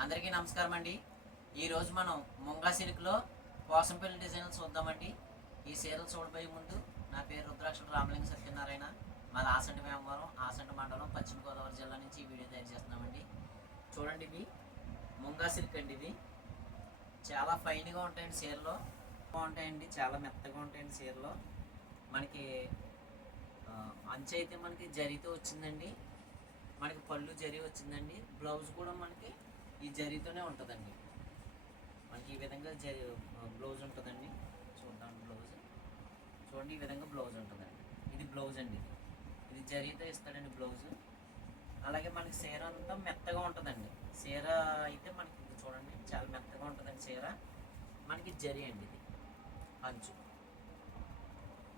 అందరికీ నమస్కారం అండి. ఈరోజు మనం ముంగా సిల్క్లో పోసంపల్లి డిజైన్లు చూద్దామండి. ఈ చీరలు చూడబోయే ముందు నా పేరు రుద్రాక్షుడు రామలింగ సత్యనారాయణ. మాది ఆసంటి వేమవరం ఆసంటి మండలం పశ్చిమ గోదావరి జిల్లా నుంచి ఈ వీడియో తయారు చేస్తున్నామండి. చూడండి ఇవి. ముంగా సిల్క్ అండి ఇవి. చాలా ఫైన్గా ఉంటాయండి చీరలో బాగుంటాయండి చాలా మెత్తగా ఉంటాయండి చీరలో మనకి ఆ, అంచు అయితే మనకి జరితో వచ్చిందండి. మనకి పళ్ళు జరి వచ్చిందండి. బ్లౌజ్ కూడా మనకి ఈ జరీతోనే ఉంటుందండి. మనకి ఈ విధంగా జరీ బ్లౌజ్ ఉంటుందండి. చూద్దాం బ్లౌజ్. చూడండి ఈ విధంగా బ్లౌజ్ ఉంటుందండి. ఇది బ్లౌజ్ అండి ఇది. ఇది జరీతో ఇస్తాడండి బ్లౌజ్. అలాగే మనకి చీర అంతా మెత్తగా ఉంటుందండి. చీర అయితే మనకి చూడండి చాలా మెత్తగా ఉంటుందండి చీర. మనకి జరీ అండి ఇది. అంచు.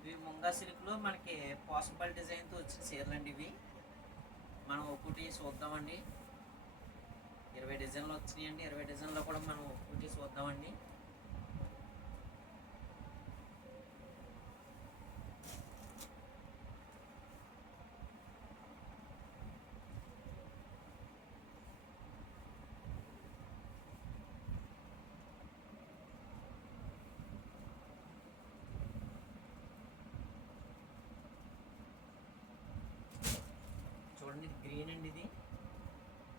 ఇవి ముంగా సిల్క్లో మనకి పాసిబుల్ డిజైన్తో వచ్చిన చీరలు అండి ఇవి. మనం ఒక్కటి చూద్దామండి. ఇరవై డిజైన్లు వచ్చినాయండి. ఇరవై డిజైన్లో కూడా మనం ఒక్కటి చూద్దామండి చూడండి ఇది గ్రీన్ అండి ఇది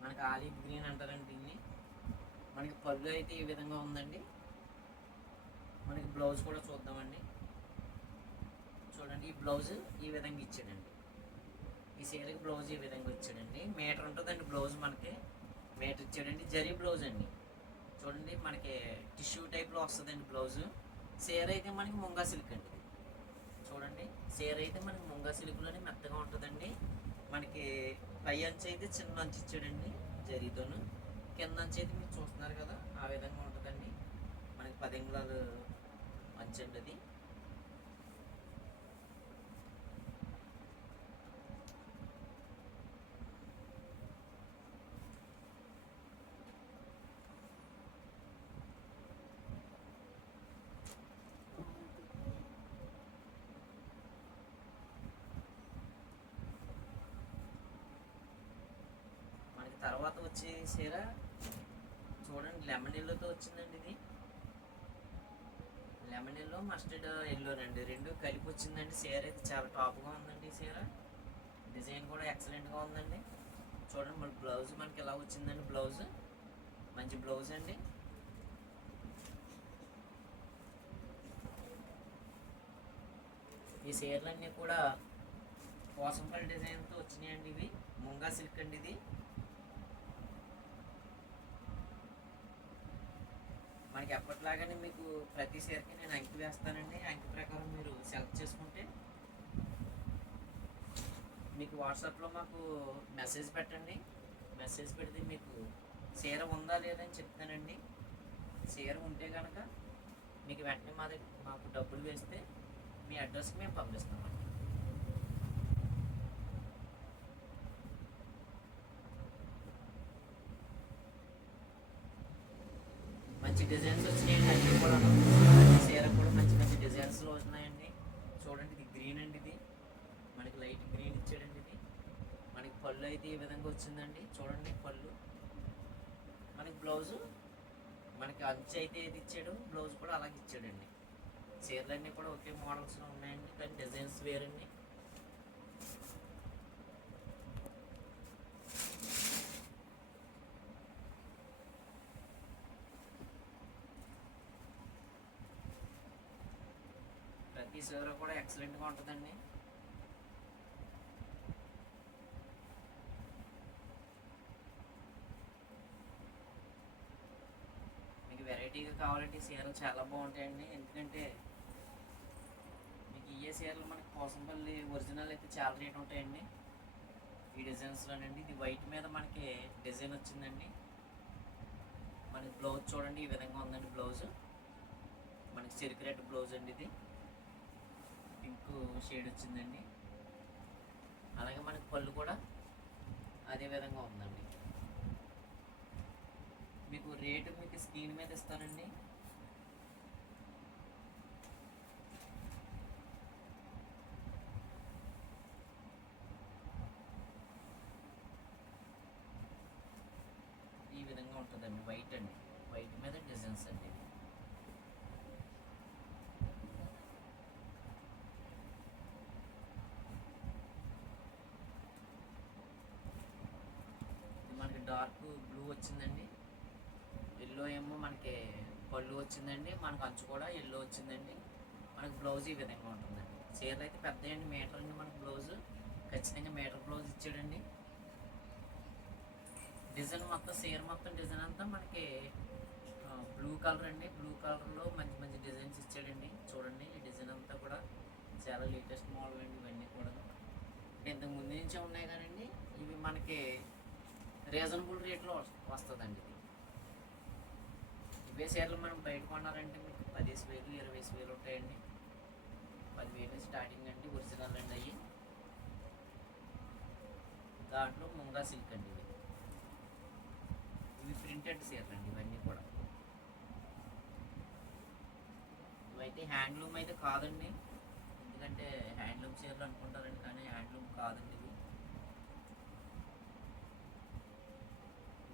మనకి ఆలివ్ గ్రీన్ అంటారండి దీన్ని. మనకి పళ్ళు అయితే ఈ విధంగా ఉందండి. మనకి బ్లౌజ్ కూడా చూద్దామండి. చూడండి ఈ బ్లౌజ్ ఈ విధంగా ఇచ్చాడండి. ఈ చీరకి బ్లౌజ్ ఈ విధంగా ఇచ్చాడండి. మీటర్ ఉంటుందండి బ్లౌజ్ మనకి. మీటర్ ఇచ్చాడండి. జరీ బ్లౌజ్ అండి. చూడండి మనకి టిష్యూ టైప్లో వస్తుందండి బ్లౌజ్. చీర అయితే మనకి ముంగా సిల్క్ అండి. చూడండి చీర అయితే మనకి ముంగా సిల్క్లోనే మెత్తగా ఉంటుందండి. మనకి పై అంచు అయితే చిన్న అంచు ఇచ్చాడండి. జరీతోను కింద చేతి మీరు చూస్తున్నారు కదా ఆ విధంగా ఉంటుందండి. మనకి పది మంచి అండి అది తర్వాత వచ్చే చీర చూడండి లెమన్ ఎల్లోతో వచ్చిందండి ఇది. లెమన్ ఎల్లో మస్టర్డ్ ఎల్లోనండి రెండు. కలిపి వచ్చిందండి చీర. అయితే చాలా టాప్గా ఉందండి ఈ చీర. డిజైన్ కూడా ఎక్సలెంట్గా ఉందండి. చూడండి మన బ్లౌజ్ మనకి ఎలా వచ్చిందండి బ్లౌజ్ మంచి బ్లౌజ్ అండి. ఈ చీరలన్నీ కూడా కోసంపల్లి డిజైన్తో వచ్చినాయండి ఇవి. ముంగా సిల్క్ అండి ఇది. మనకి ఎప్పటిలాగానే మీకు ప్రతి షేర్కి నేను అంకి వేస్తానండి. అంకి ప్రకారం మీరు సెలెక్ట్ చేసుకుంటే మీకు వాట్సాప్లో మాకు మెసేజ్ పెట్టండి. మెసేజ్ పెడితే మీకు చీర ఉందా లేదని చెప్తానండి. చీర ఉంటే కనుక మీకు వెంటనే మా దగ్గర మాకు డబ్బులు వేస్తే మీ అడ్రస్కి మేము పంపిస్తామండి. మంచి డిజైన్స్ వచ్చినాయండి అన్నీ కూడా చీర కూడా మంచి మంచి డిజైన్స్లో వస్తున్నాయండి చూడండి ఇది గ్రీన్ అండి ఇది. మనకి లైట్ గ్రీన్ ఇచ్చాడండి ఇది. మనకి పళ్ళు అయితే ఈ విధంగా వచ్చిందండి. చూడండి పళ్ళు. మనకి బ్లౌజు మనకి అంచు అయితే ఏది ఇచ్చాడు? బ్లౌజ్ కూడా అలాగే ఇచ్చాడండి. చీరలన్నీ కూడా ఒకే మోడల్స్లో ఉన్నాయండి కానీ డిజైన్స్ వేరండి. ఈ చీర కూడా ఎక్సలెంట్గా ఉంటుందండి. మీకు వెరైటీగా కావాలంటే ఈ చీరలు చాలా బాగుంటాయండి. ఎందుకంటే మీకు ఇయ్యే చీరలు మనకి కోసంపల్లి ఒరిజినల్ అయితే చాలా రేట్ ఉంటాయండి. ఈ డిజైన్స్లోనండి ఇది వైట్ మీద మనకి డిజైన్ వచ్చిందండి. మనకి బ్లౌజ్ చూడండి ఈ విధంగా ఉందండి బ్లౌజ్ మనకి చెరుకు రెడ్ బ్లౌజ్ అండి ఇది. మనకు షేడ్ వచ్చిందండి అలాగే మనకు పళ్ళు కూడా అదే విధంగా ఉందండి. మీకు రేటు మీకు స్క్రీన్ మీద ఇస్తానండి. ఈ విధంగా ఉంటుందండి. వైట్ అండి. వైట్ మీద డిజైన్స్ అండి. డార్క్ బ్లూ వచ్చిందండి. ఎల్లో ఏమో మనకి పళ్ళు వచ్చిందండి మనకు అంచు కూడా ఎల్లో వచ్చిందండి. మనకి బ్లౌజ్ ఈ విధంగా ఉంటుందండి. చీర అయితే పెద్ద అండి మీటర్ అండి మనకు బ్లౌజ్. ఖచ్చితంగా మీటర్ బ్లౌజ్ ఇచ్చాడండి. డిజైన్ మొత్తం చీర మొత్తం డిజైన్ అంతా మనకి బ్లూ కలర్ అండి. బ్లూ కలర్లో మంచి మంచి డిజైన్స్ ఇచ్చాడండి. చూడండి ఈ డిజైన్ అంతా కూడా చాలా లేటెస్ట్ మోడల్ అండి ఇవన్నీ కూడా ఇంతకు ముందు నుంచే ఉన్నాయి కానండి ఇవి మనకి రీజనబుల్ రేట్లో వస్తుందండి. ఇది ఇవే చీరలు మనం బయట కొనాలంటే మీకు పదిహేను వేలు ఇరవై వేలు ఉంటాయండి. పదివేలు స్టార్టింగ్ అండి ఒరిజినల్ అండి అవి దాంట్లో ముంగా సిల్క్ అండి ఇవి. ఇవి ప్రింటెడ్ చీరలు అండి ఇవన్నీ కూడా. ఇవైతే హ్యాండ్లూమ్ అయితే కాదండి. ఎందుకంటే హ్యాండ్లూమ్ చీరలు అనుకుంటారండి కానీ హ్యాండ్లూమ్ కాదండి ఇవి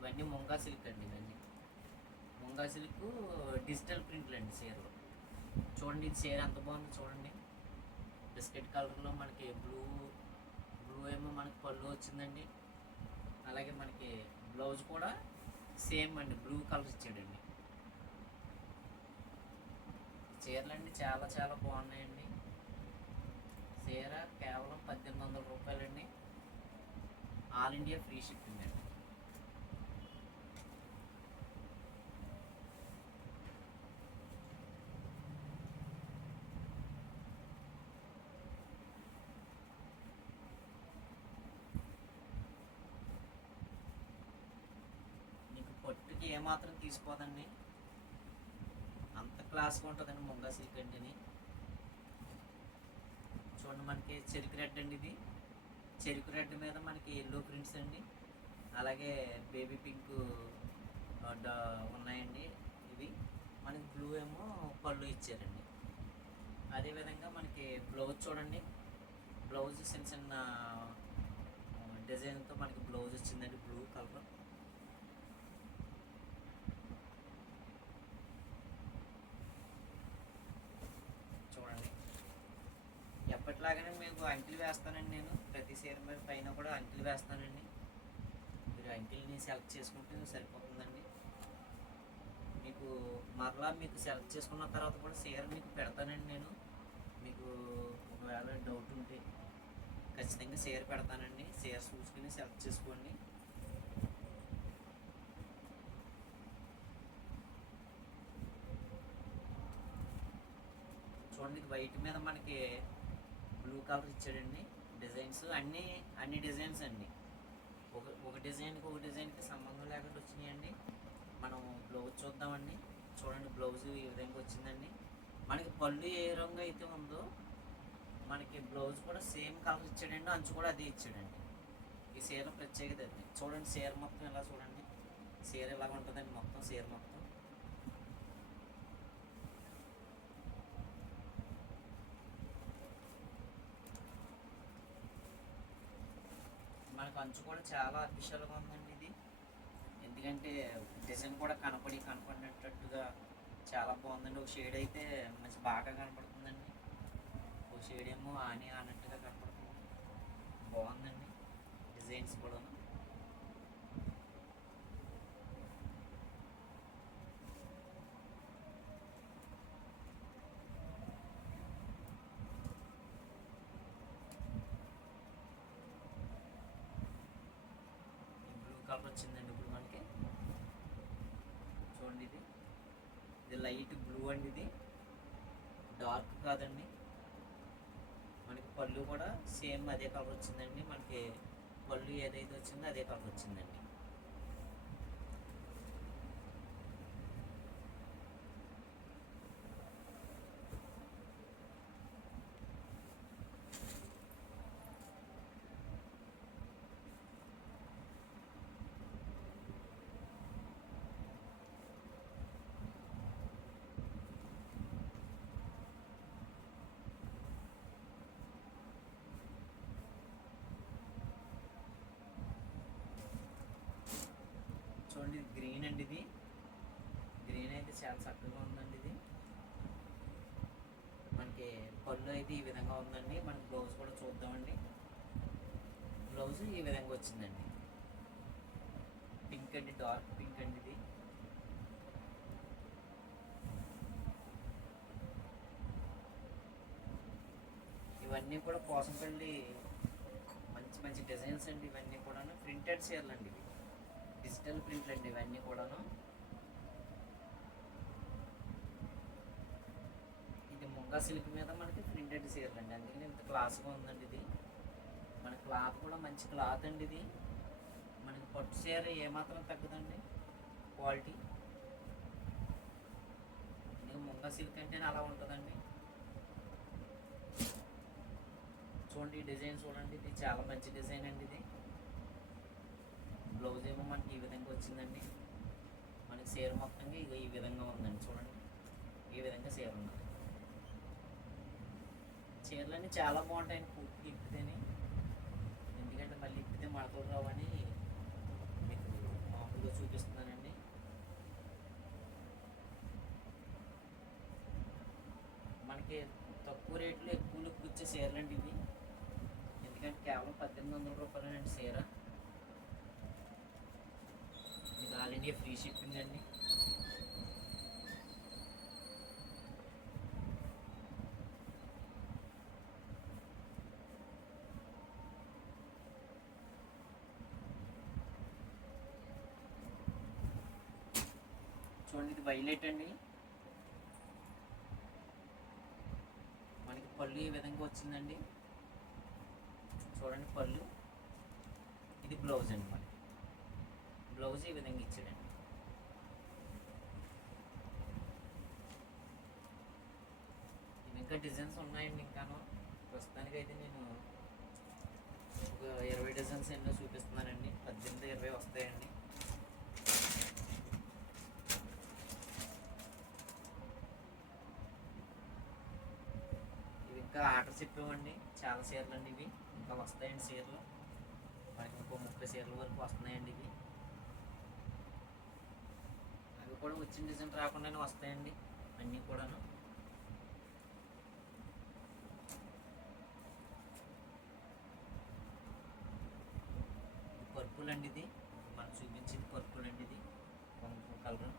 ఇవన్నీ ముంగా సిల్క్ అండి ఇవన్నీ. ముంగా సిల్క్ డిజిటల్ ప్రింట్లు అండి చీరలు. చూడండి ఇది చీర ఎంత బాగుంది చూడండి. బిస్కెట్ కలర్లో మనకి బ్లూ బ్లూ ఏమో మనకి పళ్ళు వచ్చిందండి. అలాగే మనకి బ్లౌజ్ కూడా సేమ్ అండి బ్లూ కలర్ ఇచ్చాడండి. చీరలు అండి చాలా చాలా బాగున్నాయండి. చీర కేవలం పద్దెనిమిది వందల రూపాయలండి. ఆల్ ఇండియా ఫ్రీ షిప్పింగ్ అండి. మీకు ఏమాత్రం తీసుకోదండి. అంత క్లాస్గా ఉంటుందండి ముంగా సిల్క్ అండిని చూడండి మనకి చెరుకు రెడ్ అండి ఇది. చెరుకు రెడ్ మీద మనకి ఎల్లో ప్రింట్స్ అండి. అలాగే బేబీ పింక్ ఉన్నాయండి ఇవి. మనకి బ్లూ ఏమో పళ్ళు ఇచ్చారండి. అదేవిధంగా మనకి బ్లౌజ్ చూడండి. బ్లౌజ్ చిన్న చిన్న డిజైన్తో మనకి బ్లౌజ్ వచ్చిందండి బ్లూ కలర్ చూడండి అలాగనే మీకు అంకిల్ వేస్తానండి నేను. ప్రతి చీర మీద పైన కూడా అంకిల్ వేస్తానండి. మీరు అంకిల్ని సెలెక్ట్ చేసుకుంటే సరిపోతుందండి. మీకు మరలా మీకు సెలెక్ట్ చేసుకున్న తర్వాత కూడా చీర మీకు పెడతానండి నేను. మీకు ఒకవేళ డౌట్ ఉంటే ఖచ్చితంగా చీర పెడతానండి. చీర చూసుకుని సెలెక్ట్ చేసుకోండి. చూడండి వైట్ మీద మనకి బ్లూ కలర్ ఇచ్చాడండి. డిజైన్స్ అన్నీ అన్ని డిజైన్స్ అండి. ఒక ఒక డిజైన్కి ఒక డిజైన్కి సంబంధం లేకుండా వచ్చినాయండి. మనం బ్లౌజ్ చూద్దామండి. చూడండి బ్లౌజ్ ఈ విధంగా వచ్చిందండి. మనకి పళ్ళు ఏ రంగు అయితే ఉందో మనకి బ్లౌజ్ కూడా సేమ్ కలర్ ఇచ్చాడండి. అంచు కూడా అదే ఇచ్చాడండి. ఈ చీర ప్రత్యేకత అది చూడండి చీర మొత్తం ఎలా చూడండి. చీర ఎలాగ ఉంటుందండి మొత్తం చీర మొత్తం పంచు కూడా చాలా అఫీషియల్గా ఉందండి ఇది. ఎందుకంటే డిజైన్ కూడా కనపడి కనపడినట్టుగా చాలా బాగుందండి. ఒక షేడ్ అయితే మంచి బాగా కనపడుతుందండి. ఒక షేడ్ ఏమో ఆని అన్నట్టుగా కనపడుతుంది. బాగుందండి. డిజైన్స్ కూడా బ్లూ కలర్ వచ్చిందండి ఇప్పుడు మనకి? చూడండి ఇది. ఇది లైట్ బ్లూ అండి ఇది. డార్క్ కాదండి. మనకి పళ్ళు కూడా సేమ్ అదే కలర్ వచ్చిందండి. మనకి పళ్ళు ఏదైతే వచ్చిందో అదే కలర్ వచ్చిందండి. చూడండి ఇది గ్రీన్ అండి ఇది. గ్రీన్ అయితే చాలా చక్కగా ఉందండి ఇది. మనకి పళ్ళు అయితే ఈ విధంగా ఉందండి. మనకి బ్లౌజ్ కూడా చూద్దామండి. బ్లౌజ్ ఈ విధంగా వచ్చిందండి. పింక్ అండి డార్క్ పింక్ అండి ఇది. ఇవన్నీ కూడా పోసంపల్లి మంచి మంచి డిజైన్స్ అండి. ఇవన్నీ కూడా ప్రింటెడ్ చీరలు అండి ఇవి. డిజిటల్ ప్రింట్లు అండి ఇవన్నీ కూడాను. ఇది ముంగా సిల్క్ మీద మనకి ప్రింటెడ్ చీరలు అండి. అందుకని ఇంత క్లాస్గా ఉందండి ఇది. మన క్లాత్ కూడా మంచి క్లాత్ అండి ఇది. మనకి పట్టు చీర ఏమాత్రం తగ్గదండి. క్వాలిటీ ఇది ముంగా సిల్క్ అంటేనే అలా ఉంటుందండి. చూడండి ఈ డిజైన్ చూడండి ఇది చాలా మంచి డిజైన్ అండి ఇది. బ్లౌజ్ ఏమో మనకి ఈ విధంగా వచ్చిందండి. మనకి చీర మొత్తంగా ఇగో ఈ విధంగా ఉందండి చూడండి. ఈ విధంగా చీర ఉన్నది చీరలన్నీ చాలా బాగుంటాయండి పూర్తి ఇప్పితేనే. ఎందుకంటే మళ్ళీ ఇప్పితే మడతలు రావని మీకు మామూలుగా చూపిస్తున్నానండి. మనకి తక్కువ రేట్లో ఎక్కువ లుక్ ఇచ్చే చీరలు అండి ఇవి. ఎందుకంటే కేవలం పద్దెనిమిది వందల రూపాయలండి చీర. అలాగే ఫ్రీ షిప్పింగ్ అండి. చూడండి ఇది వైలెట్ అండి. మనకి పళ్ళు ఈ విధంగా వచ్చిందండి? చూడండి పళ్ళు. ఇది బ్లౌజ్ అండి మనకి. బ్లౌజ్ ఈ విధంగా ఇచ్చాడండి ఇవి ఇంకా డిజైన్స్ ఉన్నాయండి ఇంకాను. ప్రస్తుతానికి అయితే నేను ఒక ఇరవై డిజైన్స్ ఎన్నో చూపిస్తున్నానండి. పద్దెనిమిది ఇరవై వస్తాయండి. ఇవి ఇంకా ఆర్డర్ చెప్పామండి. చాలా చీరలు అండి ఇవి. ఇంకా వస్తాయండి చీరలు. మనకి ఇంకో ముప్పై చీరల వరకు వస్తున్నాయండి ఇవి. అవి కూడా వచ్చిన డిజైన్ రాకుండానే వస్తాయండి. అన్నీ కూడాను. పర్పుల్ అండి ఇది మనం చూపించింది పర్పుల్ అండి ఇది కలర్.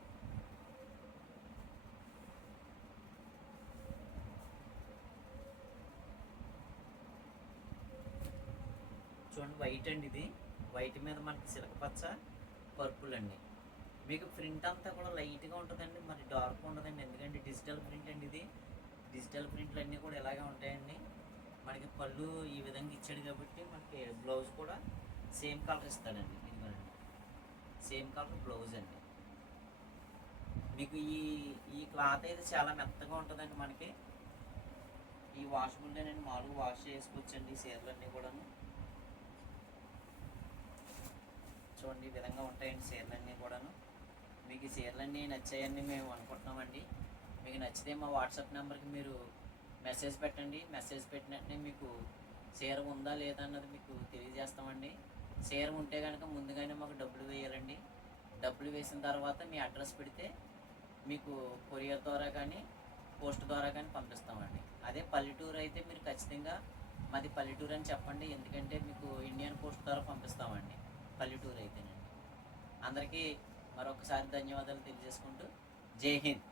చూడండి వైట్ అండి ఇది వైట్ మీద మనకి సిలకపచ్చ పర్పుల్ అండి మీకు ప్రింట్ అంతా కూడా లైట్గా ఉంటుందండి. మరి డార్క్ ఉండదండి. ఎందుకంటే డిజిటల్ ప్రింట్ అండి ఇది డిజిటల్ ప్రింట్లు అన్నీ కూడా ఇలాగే ఉంటాయండి. మనకి పళ్ళు ఈ విధంగా ఇచ్చాడు కాబట్టి మనకి బ్లౌజ్ కూడా సేమ్ కలర్ ఇస్తాడండి ఇదిగోనండి సేమ్ కలర్ బ్లౌజ్ అండి. మీకు ఈ ఈ క్లాత్ అయితే చాలా మెత్తగా ఉంటుందండి మనకి. ఈ వాషబుల్నేనండి మామూలుగా వాష్ చేసుకోవచ్చండి ఈ చీరలన్నీ కూడాను. చూడండి ఈ విధంగా ఉంటాయండి చీరలన్నీ కూడాను. మీకు ఈ చీరలన్నీ నచ్చాయని మేము అనుకుంటున్నామండి. మీకు నచ్చితే మా వాట్సాప్ నెంబర్కి మీరు మెసేజ్ పెట్టండి. మెసేజ్ పెట్టినట్టే మీకు చీర ఉందా లేదా అన్నది మీకు తెలియజేస్తామండి. చీర ఉంటే కనుక ముందుగానే మాకు డబ్బులు వేయాలండి. డబ్బులు వేసిన తర్వాత మీ అడ్రస్ పెడితే మీకు కొరియర్ ద్వారా కానీ పోస్ట్ ద్వారా కానీ పంపిస్తామండి. అదే పల్లెటూరు అయితే మీరు ఖచ్చితంగా మాది పల్లెటూరు అని చెప్పండి. ఎందుకంటే మీకు ఇండియన్ పోస్ట్ ద్వారా పంపిస్తామండి. పల్లెటూరు అయితేనండి. అందరికీ మరొకసారి ధన్యవాదాలు తెలియజేసుకుంటూ జై హింద్.